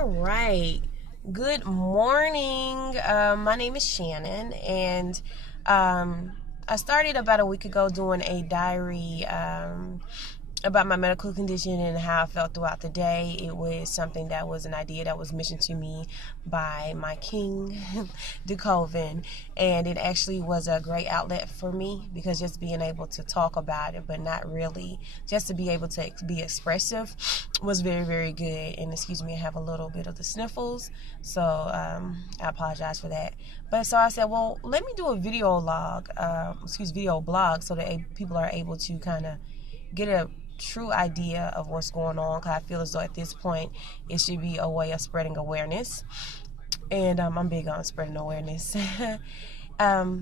All right. Good morning. My name is Shannon, and I started about a week ago doing a diary about my medical condition and how I felt throughout the day. It was something that was an idea that was mentioned to me by my king, DeCoven, and it actually was a great outlet for me because just being able to talk about it, but not really, just to be able to be expressive was very, very good. And excuse me, I have a little bit of the sniffles, so I apologize for that. But so I said, well, let me do a video blog, so that people are able to kind of get a true idea of what's going on, because I feel as though at this point it should be a way of spreading awareness, and I'm big on spreading awareness.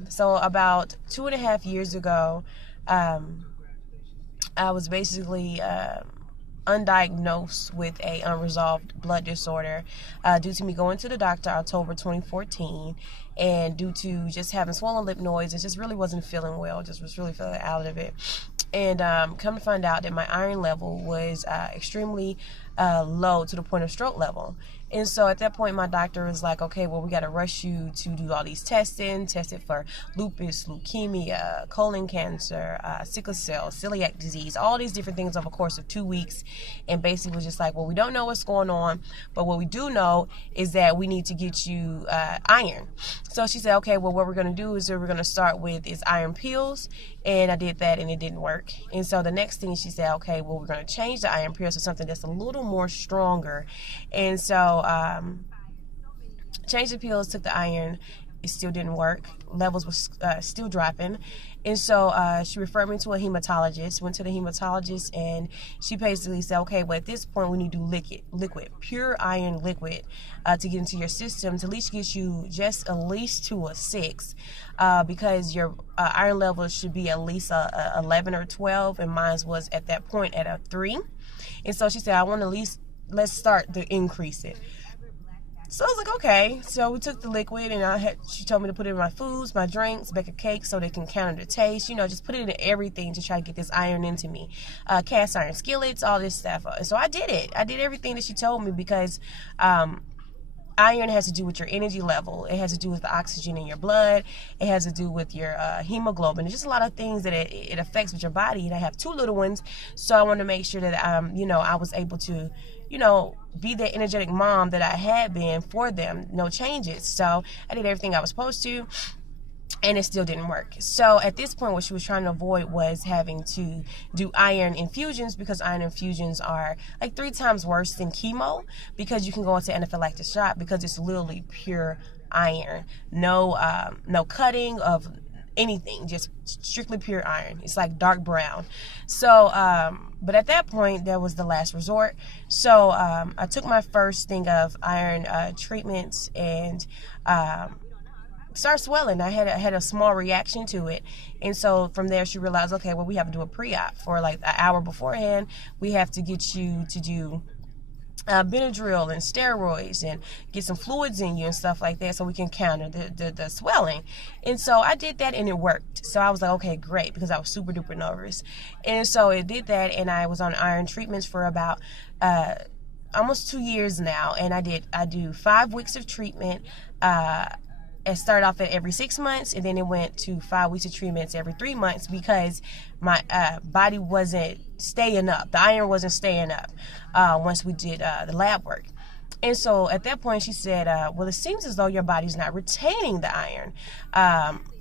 So about 2.5 years ago, I was basically undiagnosed with a unresolved blood disorder due to me going to the doctor October 2014, and due to just having swollen lymph nodes and just really wasn't feeling well, just was really feeling out of it. And come to find out that my iron level was extremely low, to the point of stroke level. And so at that point, my doctor was like, okay, well, we got to rush you to do all these tested for lupus, leukemia, colon cancer, sickle cell, celiac disease, all these different things over the course of 2 weeks. And basically was just like, well, we don't know what's going on, but what we do know is that we need to get you iron. So she said, okay, well, what we're going to do is we're going to start with is iron pills. And I did that, and it didn't work. And so the next thing she said, okay, well, we're going to change the iron pills to something that's a little more stronger. And so changed the pills, took the iron. It still didn't work. Levels were still dropping. And so she referred me to a hematologist. Went to the hematologist, and she basically said, okay, well, at this point, we need to do liquid, pure iron liquid to get into your system to at least get you just at least to a 6, because your iron level should be at least 11 or 12, and mine was at that point at a 3. And so she said, I want to at least, let's start to increase it. So I was like, okay. So we took the liquid, and she told me to put it in my foods, my drinks, bake a cake so they can counter the taste. Just put it in everything to try to get this iron into me. Cast iron skillets, all this stuff. So I did it. I did everything that she told me, because iron has to do with your energy level. It has to do with the oxygen in your blood. It has to do with your hemoglobin. There's just a lot of things that it affects with your body. And I have 2 little ones, so I want to make sure that I was able to be the energetic mom that I had been for them. No changes. So I did everything I was supposed to, and it still didn't work. So at this point, what she was trying to avoid was having to do iron infusions, because iron infusions are like 3 times worse than chemo, because you can go into anaphylactic shock, because it's literally pure iron. No cutting of anything, just strictly pure iron. It's like dark brown. So but at that point, that was the last resort. So I took my first thing of iron treatments, and started swelling. I had a small reaction to it. And so from there, she realized, okay, well, we have to do a pre-op for like an hour beforehand. We have to get you to do Benadryl and steroids and get some fluids in you and stuff like that, so we can counter the swelling. And so I did that, and it worked. So I was like, okay, great, because I was super duper nervous. And so it did that, and I was on iron treatments for about almost 2 years now. And I do 5 weeks of treatment. It started off at every 6 months, and then it went to 5 weeks of treatments every 3 months, because my body wasn't staying up. The iron wasn't staying up once we did the lab work. And so at that point, she said, well, it seems as though your body's not retaining the iron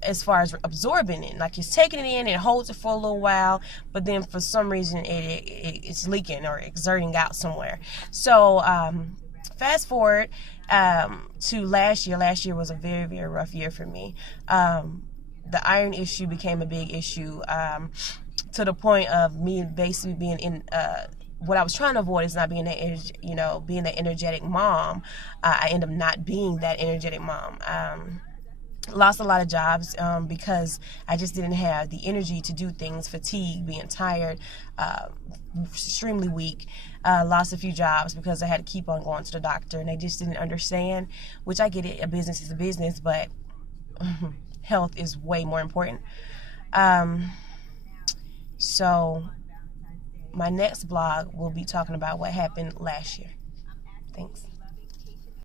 as far as absorbing it. Like, it's taking it in, it holds it for a little while, but then for some reason it's leaking or exerting out somewhere. So fast forward to last year. Last year was a very, very rough year for me. The iron issue became a big issue to the point of me basically being in what I was trying to avoid is not being being an energetic mom. I ended up not being that energetic mom. Lost a lot of jobs because I just didn't have the energy to do things. Fatigue, being tired, extremely weak. Lost a few jobs because I had to keep on going to the doctor, and they just didn't understand, which I get it, a business is a business, but health is way more important. So my next blog will be talking about what happened last year.